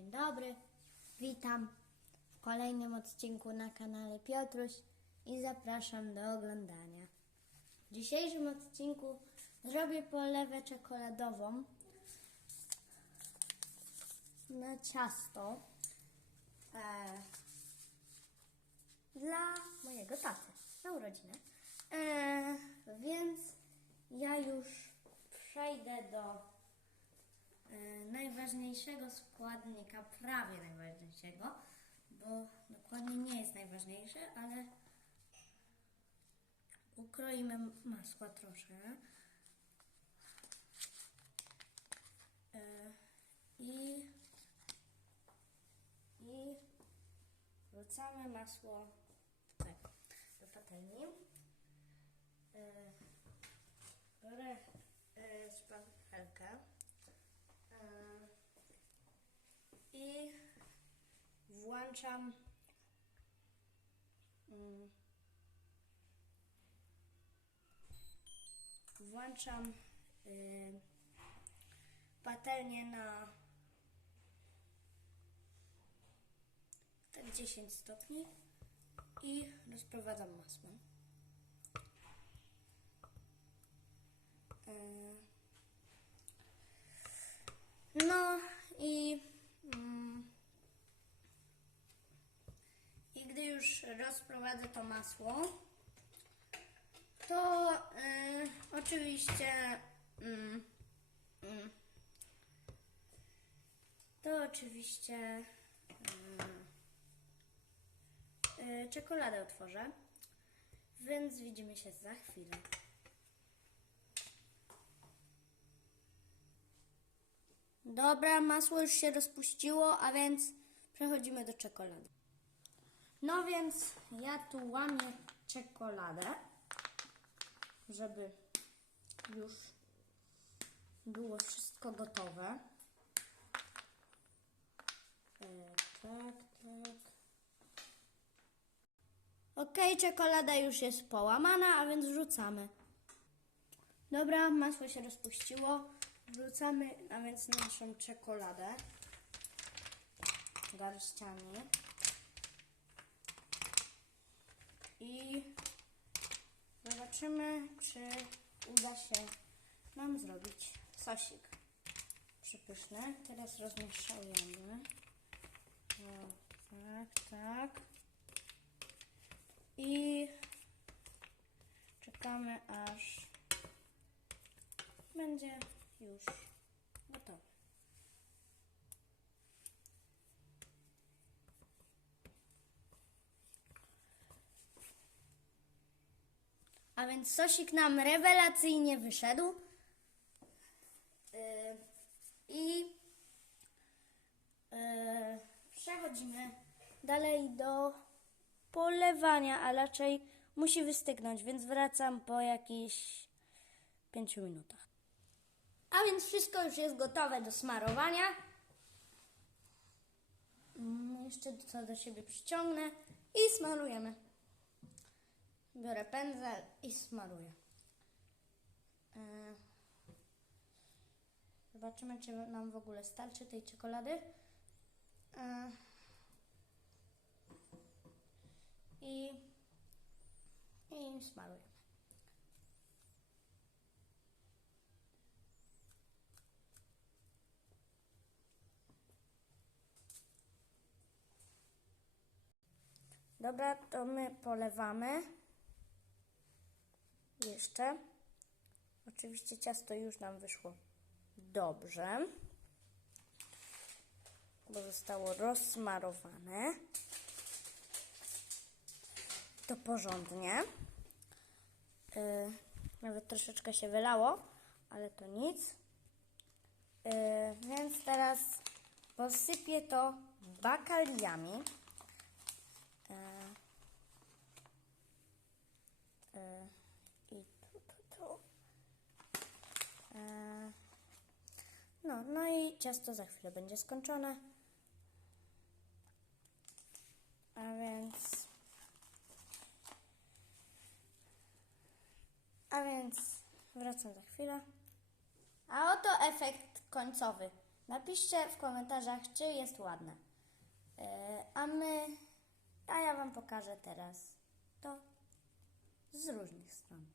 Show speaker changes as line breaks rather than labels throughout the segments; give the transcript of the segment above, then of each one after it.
Dzień dobry, witam w kolejnym odcinku na kanale Piotruś i zapraszam do oglądania. W dzisiejszym odcinku zrobię polewę czekoladową na ciasto e, dla mojego taty na urodziny. E, więc ja już przejdę do najważniejszego składnika, prawie najważniejszego, bo dokładnie nie jest najważniejszy, ale ukroimy masła troszkę. E, I, i wrzucamy masło tak, do patelni. E, biorę e, szpachtelkę e, i włączam mm, włączam y, patelnię na tak 10 stopni i rozprowadzam masło. Y, No i mm, i gdy już rozprowadzę to masło, to y, oczywiście mm, to oczywiście y, y, czekoladę otworzę, więc widzimy się za chwilę. Dobra, masło już się rozpuściło, a więc przechodzimy do czekolady. No więc ja tu łamię czekoladę, żeby już było wszystko gotowe. E, tak, tak. Okej, czekolada już jest połamana, a więc wrzucamy. Dobra, masło się rozpuściło. Wrzucamy a więc naszą czekoladę garściami. I zobaczymy, czy uda się nam zrobić sosik przypyszny. Teraz rozmieszujemy. O, tak, tak. I czekamy aż będzie już gotowy. A więc sosik nam rewelacyjnie wyszedł. Yy, I yy, przechodzimy dalej do polewania, a raczej musi wystygnąć, więc wracam po jakichś 5 minutach. A więc wszystko już jest gotowe do smarowania. Mm, Jeszcze co do siebie przyciągnę i smarujemy. Biorę pędzel i smaruję. E, Zobaczymy, czy nam w ogóle starczy tej czekolady. E, I, i smaruję. Dobra, to my polewamy. Jeszcze. Oczywiście ciasto już nam wyszło dobrze, bo zostało rozsmarowane. To porządnie. Yy, nawet troszeczkę się wylało, ale to nic. Yy, więc teraz posypię to bakaliami. Yy, I tu, tu, tu. Yy, no, i ciasto za chwilę będzie skończone. A więc. A więc wracam za chwilę. A oto efekt końcowy Napiszcie w komentarzach, czy jest ładne. E, A my, a ja Wam pokażę teraz to z różnych stron.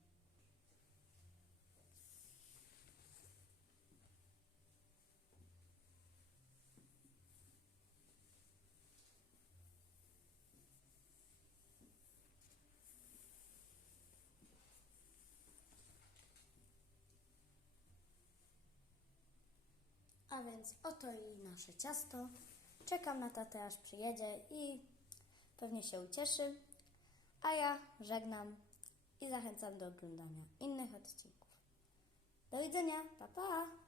A więc oto i nasze ciasto. Czekam na tatę aż przyjedzie i pewnie się ucieszy. A ja żegnam i zachęcam do oglądania innych odcinków. Do widzenia, pa pa!